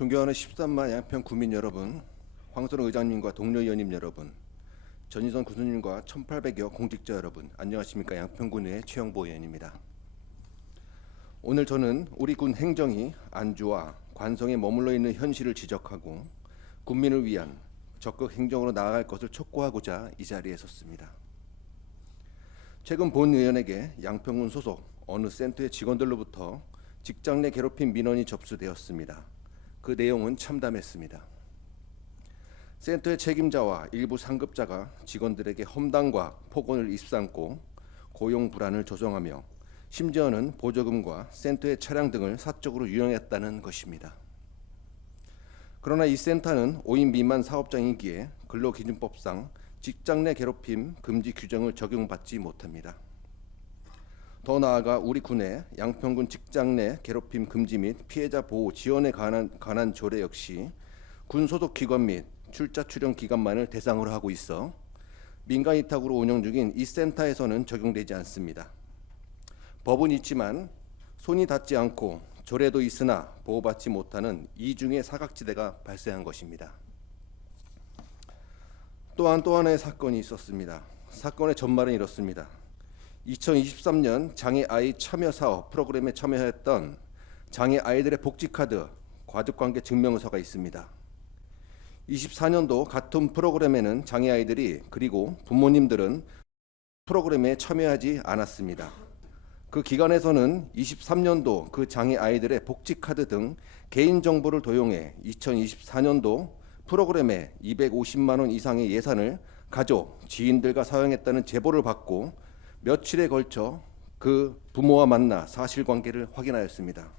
존경하는 13만 양평 구민 여러분, 황선홍 의장님과 동료 의원님 여러분, 전인선 군수님과 1800여 공직자 여러분, 안녕하십니까. 양평군의 최영보 의원입니다. 오늘 저는 우리 군 행정이 안주와 관성에 머물러 있는 현실을 지적하고 군민을 위한 적극 행정으로 나아갈 것을 촉구하고자 이 자리에 섰습니다. 최근 본 의원에게 양평군 소속 어느 센터의 직원들로부터 직장 내 괴롭힘 민원이 접수되었습니다. 그 내용은 참담했습니다. 센터의 책임자와 일부 상급자가 직원들에게 험담과 폭언을 입삼고 고용 불안을 조성하며 심지어는 보조금과 센터의 차량 등을 사적으로 유용했다는 것입니다. 그러나 이 센터는 5인 미만 사업장이기에 근로기준법상 직장 내 괴롭힘 금지 규정을 적용받지 못합니다. 더 나아가 우리 군의 양평군 직장 내 괴롭힘 금지 및 피해자 보호 지원에 관한 조례 역시 군 소속 기관 및 출자 출연 기관만을 대상으로 하고 있어 민간 위탁으로 운영 중인 이 센터에서는 적용되지 않습니다. 법은 있지만 손이 닿지 않고 조례도 있으나 보호받지 못하는 이중의 사각지대가 발생한 것입니다. 또한 또 하나의 사건이 있었습니다. 사건의 전말은 이렇습니다. 2023년 장애 아이 참여 사업 프로그램에 참여했던 장애 아이들의 복지카드 과적관계 증명서가 있습니다. 24년도 같은 프로그램에는 장애 아이들이 그리고 부모님들은 프로그램에 참여하지 않았습니다. 그 기관에서는 23년도 그 장애 아이들의 복지카드 등 개인정보를 도용해 2024년도 프로그램에 250만 원 이상의 예산을 가족, 지인들과 사용했다는 제보를 받고 며칠에 걸쳐 그 부모와 만나 사실관계를 확인하였습니다.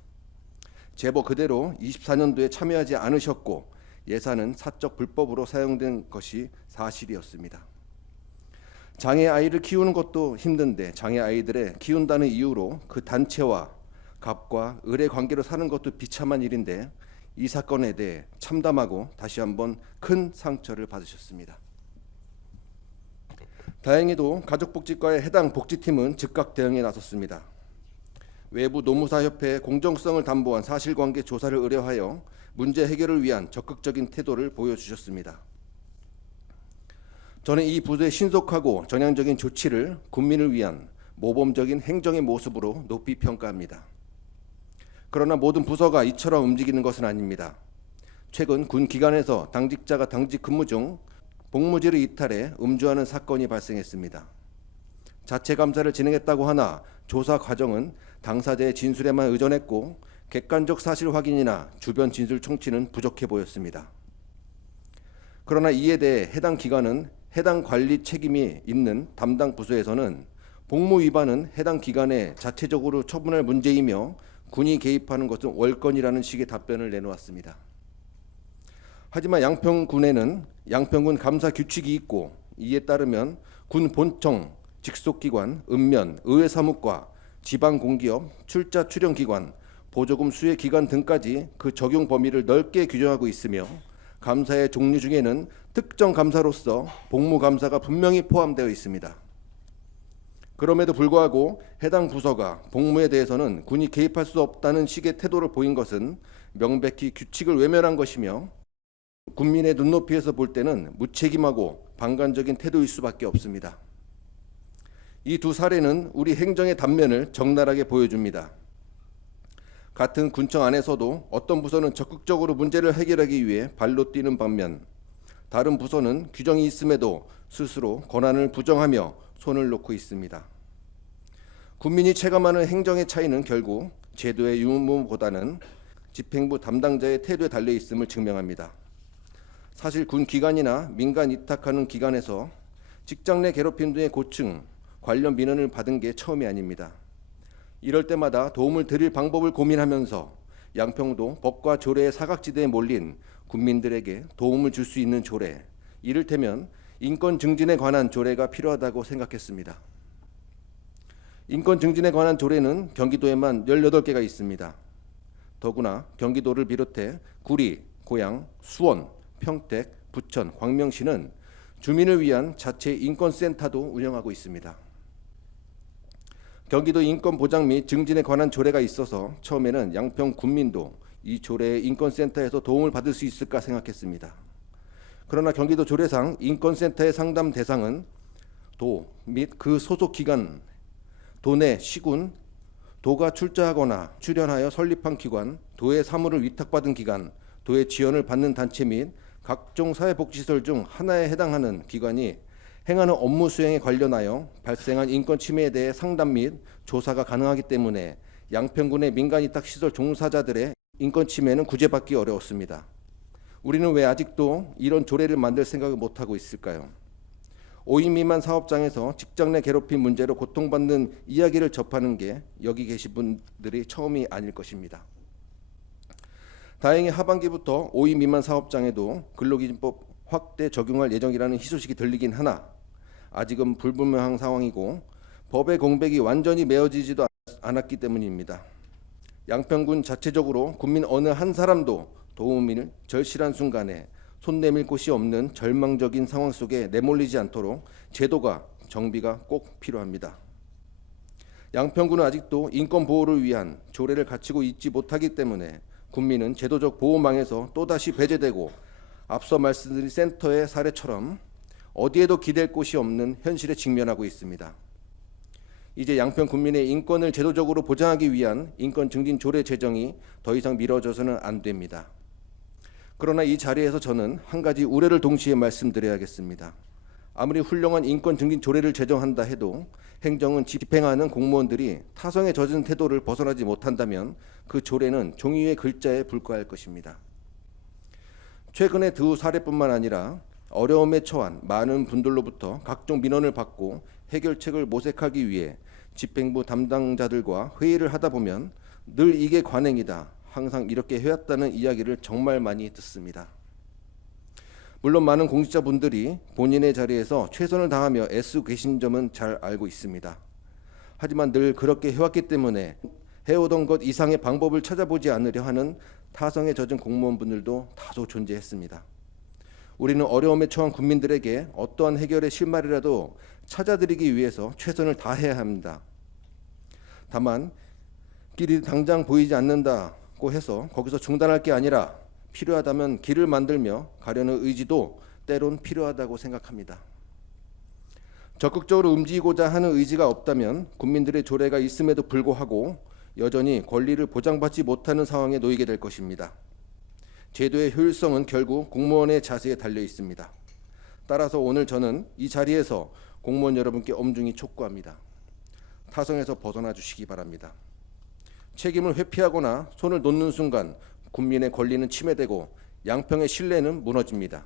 제보 그대로 24년도에 참여하지 않으셨고 예산은 사적 불법으로 사용된 것이 사실이었습니다. 장애 아이를 키우는 것도 힘든데 장애 아이들의 키운다는 이유로 그 단체와 갑과 을의 관계로 사는 것도 비참한 일인데 이 사건에 대해 참담하고 다시 한번 큰 상처를 받으셨습니다. 다행히도 가족복지과의 해당 복지팀은 즉각 대응에 나섰습니다. 외부 노무사협회에 공정성을 담보한 사실관계 조사를 의뢰하여 문제 해결을 위한 적극적인 태도를 보여주셨습니다. 저는 이 부서의 신속하고 전향적인 조치를 국민을 위한 모범적인 행정의 모습으로 높이 평가합니다. 그러나 모든 부서가 이처럼 움직이는 것은 아닙니다. 최근 군 기관에서 당직자가 당직 근무 중 복무지를 이탈해 음주하는 사건이 발생했습니다. 자체 감사를 진행했다고 하나 조사 과정은 당사자의 진술에만 의존했고 객관적 사실 확인이나 주변 진술 총치는 부족해 보였습니다. 그러나 이에 대해 해당 기관은 해당 관리 책임이 있는 담당 부서에서는 복무 위반은 해당 기관에 자체적으로 처분할 문제이며 군이 개입하는 것은 월권이라는 식의 답변을 내놓았습니다. 하지만 양평군에는 양평군 감사 규칙이 있고 이에 따르면 군 본청, 직속기관, 읍면, 의회사무과, 지방공기업, 출자 출연기관, 보조금 수혜 기관 등까지 그 적용 범위를 넓게 규정하고 있으며 감사의 종류 중에는 특정 감사로서 복무감사가 분명히 포함되어 있습니다. 그럼에도 불구하고 해당 부서가 복무에 대해서는 군이 개입할 수 없다는 식의 태도를 보인 것은 명백히 규칙을 외면한 것이며 국민의 눈높이에서 볼 때는 무책임하고 방관적인 태도일 수밖에 없습니다. 이 두 사례는 우리 행정의 단면을 적나라하게 보여줍니다. 같은 군청 안에서도 어떤 부서는 적극적으로 문제를 해결하기 위해 발로 뛰는 반면 다른 부서는 규정이 있음에도 스스로 권한을 부정하며 손을 놓고 있습니다. 국민이 체감하는 행정의 차이는 결국 제도의 유무보다는 집행부 담당자의 태도에 달려 있음을 증명합니다. 사실 군 기관이나 민간 위탁하는 기관에서 직장 내 괴롭힘 등의 고충, 관련 민원을 받은 게 처음이 아닙니다. 이럴 때마다 도움을 드릴 방법을 고민하면서 양평도 법과 조례의 사각지대에 몰린 국민들에게 도움을 줄 수 있는 조례, 이를테면 인권 증진에 관한 조례가 필요하다고 생각했습니다. 인권 증진에 관한 조례는 경기도에만 18개가 있습니다. 더구나 경기도를 비롯해 구리, 고양, 수원, 평택, 부천, 광명시는 주민을 위한 자체 인권센터도 운영하고 있습니다. 경기도 인권보장 및 증진에 관한 조례가 있어서 처음에는 양평 군민도 이 조례의 인권센터에서 도움을 받을 수 있을까 생각했습니다. 그러나 경기도 조례상 인권센터의 상담 대상은 도 및 그 소속 기관, 도내 시군, 도가 출자하거나 출연하여 설립한 기관, 도의 사무를 위탁받은 기관, 도의 지원을 받는 단체 및 각종 사회복지시설 중 하나에 해당하는 기관이 행하는 업무 수행에 관련하여 발생한 인권 침해에 대해 상담 및 조사가 가능하기 때문에 양평군의 민간위탁시설 종사자들의 인권 침해는 구제받기 어려웠습니다. 우리는 왜 아직도 이런 조례를 만들 생각을 못하고 있을까요? 5인 미만 사업장에서 직장 내 괴롭힘 문제로 고통받는 이야기를 접하는 게 여기 계신 분들이 처음이 아닐 것입니다. 다행히 하반기부터 5인 미만 사업장에도 근로기준법 확대 적용할 예정이라는 희소식이 들리긴 하나 아직은 불분명한 상황이고 법의 공백이 완전히 메워지지도 않았기 때문입니다. 양평군 자체적으로 국민 어느 한 사람도 도움을 절실한 순간에 손 내밀 곳이 없는 절망적인 상황 속에 내몰리지 않도록 제도가 정비가 꼭 필요합니다. 양평군은 아직도 인권 보호를 위한 조례를 갖추고 있지 못하기 때문에 국민은 제도적 보호망에서 또다시 배제되고 앞서 말씀드린 센터의 사례처럼 어디에도 기댈 곳이 없는 현실에 직면하고 있습니다. 이제 양평 국민의 인권을 제도적으로 보장하기 위한 인권 증진 조례 제정이 더 이상 미뤄져서는 안 됩니다. 그러나 이 자리에서 저는 한 가지 우려를 동시에 말씀드려야겠습니다. 아무리 훌륭한 인권 증진 조례를 제정한다 해도 행정은 집행하는 공무원들이 타성에 젖은 태도를 벗어나지 못한다면 그 조례는 종이 위의 글자에 불과할 것입니다. 최근의 두 사례뿐만 아니라 어려움에 처한 많은 분들로부터 각종 민원을 받고 해결책을 모색하기 위해 집행부 담당자들과 회의를 하다 보면 늘 이게 관행이다, 항상 이렇게 해왔다는 이야기를 정말 많이 듣습니다. 물론 많은 공직자분들이 본인의 자리에서 최선을 다하며 애쓰고 계신 점은 잘 알고 있습니다. 하지만 늘 그렇게 해왔기 때문에 해오던 것 이상의 방법을 찾아보지 않으려 하는 타성에 젖은 공무원분들도 다소 존재했습니다. 우리는 어려움에 처한 국민들에게 어떠한 해결의 실마리라도 찾아드리기 위해서 최선을 다해야 합니다. 다만 길이 당장 보이지 않는다고 해서 거기서 중단할 게 아니라 필요하다면 길을 만들며 가려는 의지도 때론 필요하다고 생각합니다. 적극적으로 움직이고자 하는 의지가 없다면 국민들의 조례가 있음에도 불구하고 여전히 권리를 보장받지 못하는 상황에 놓이게 될 것입니다. 제도의 효율성은 결국 공무원의 자세에 달려 있습니다. 따라서 오늘 저는 이 자리에서 공무원 여러분께 엄중히 촉구합니다. 타성에서 벗어나 주시기 바랍니다. 책임을 회피하거나 손을 놓는 순간 국민의 권리는 침해되고 양평의 신뢰는 무너집니다.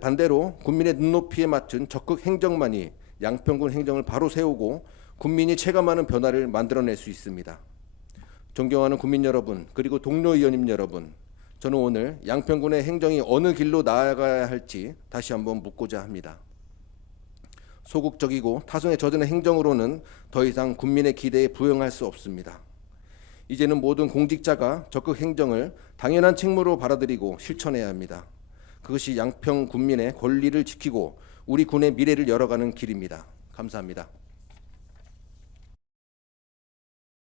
반대로 국민의 눈높이에 맞춘 적극 행정만이 양평군 행정을 바로 세우고 국민이 체감하는 변화를 만들어낼 수 있습니다. 존경하는 국민 여러분, 그리고 동료 의원님 여러분, 저는 오늘 양평군의 행정이 어느 길로 나아가야 할지 다시 한번 묻고자 합니다. 소극적이고 타성에 젖은 행정으로는 더 이상 국민의 기대에 부응할 수 없습니다. 이제는 모든 공직자가 적극 행정을 당연한 책무로 받아들이고 실천해야 합니다. 그것이 양평 군민의 권리를 지키고 우리 군의 미래를 열어가는 길입니다. 감사합니다.